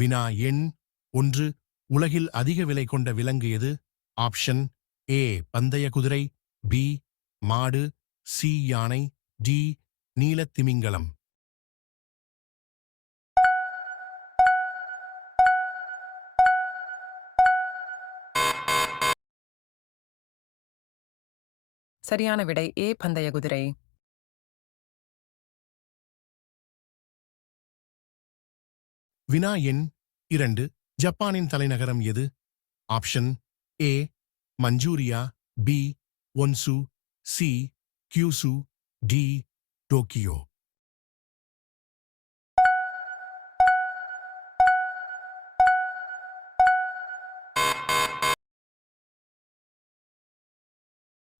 வினா எண் ஒன்று. உலகில் அதிக விலை கொண்ட விலங்கு எது? Option A. பந்தய குதிரை பி. மாடு சி. யானை டி. நீலத் திமிங்கலம் சரியான விடை ஏ. பந்தய குதிரை. வினா எண் இரண்டு. ஜப்பானின் தலைநகரம் எது? Option A Manchuria B Honshu C Kyushu D Tokyo.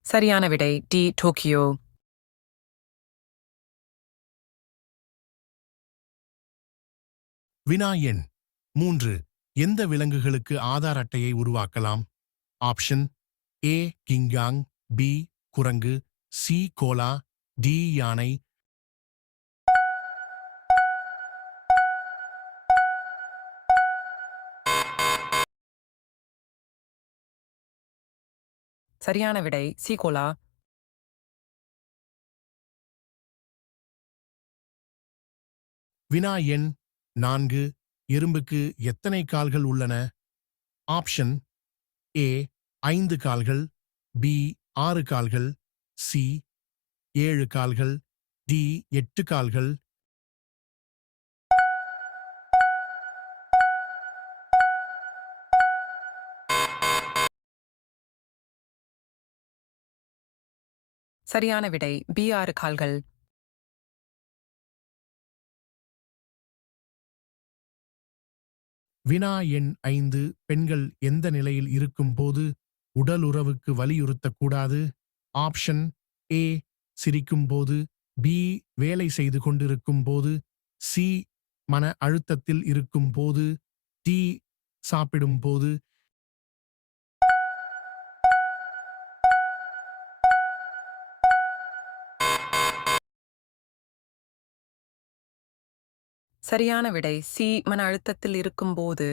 சரியான விடை. D Tokyo. வினா எண் மூன்று. எந்த விலங்குகளுக்கு ஆதார் அட்டையை உருவாக்கலாம்? Option A King Kong B குரங்கு சி கோலா டி யானை. சரியான விடை சீகோலா வினா எண் நான்கு எறும்புக்கு எத்தனை கால்கள் உள்ளன? ஆப்ஷன் ஏ ஐந்து கால்கள் பி ஆறு கால்கள் சி ஏழு கால்கள் டி எட்டு கால்கள். சரியான விடை பி ஆறு கால்கள். வினா எண் ஐந்து பெண்கள் எந்த நிலையில் இருக்கும் போது உடல் உறவுக்கு வலியுறுத்தக்கூடாது? ஆப்ஷன் ஏ சிரிக்கும் போது பி வேலை செய்து கொண்டிருக்கும் போது சி மன அழுத்தத்தில் இருக்கும் போது டி சாப்பிடும் போது சரியான விடை. சி மன அழுத்தத்தில் இருக்கும்போது